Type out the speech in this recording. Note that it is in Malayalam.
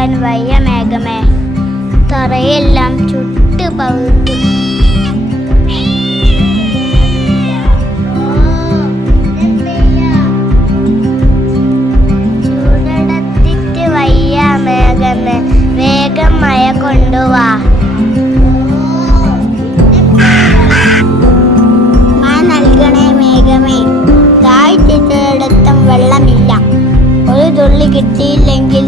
നിൽക്കാൻ വയ്യ മേഘമേ, തറയെല്ലാം ചുട്ടു പഴുത്തു. ചൂടടത്തിട്ട് വയ്യ മേഘമേ, വേഗം മഴ കൊണ്ടുവാ. മഴ നൽകണേ മേഘമേ, താഴ്ത്തിടത്തും വെള്ളമില്ല. ഒരു തുള്ളി കിട്ടിയില്ലെങ്കിൽ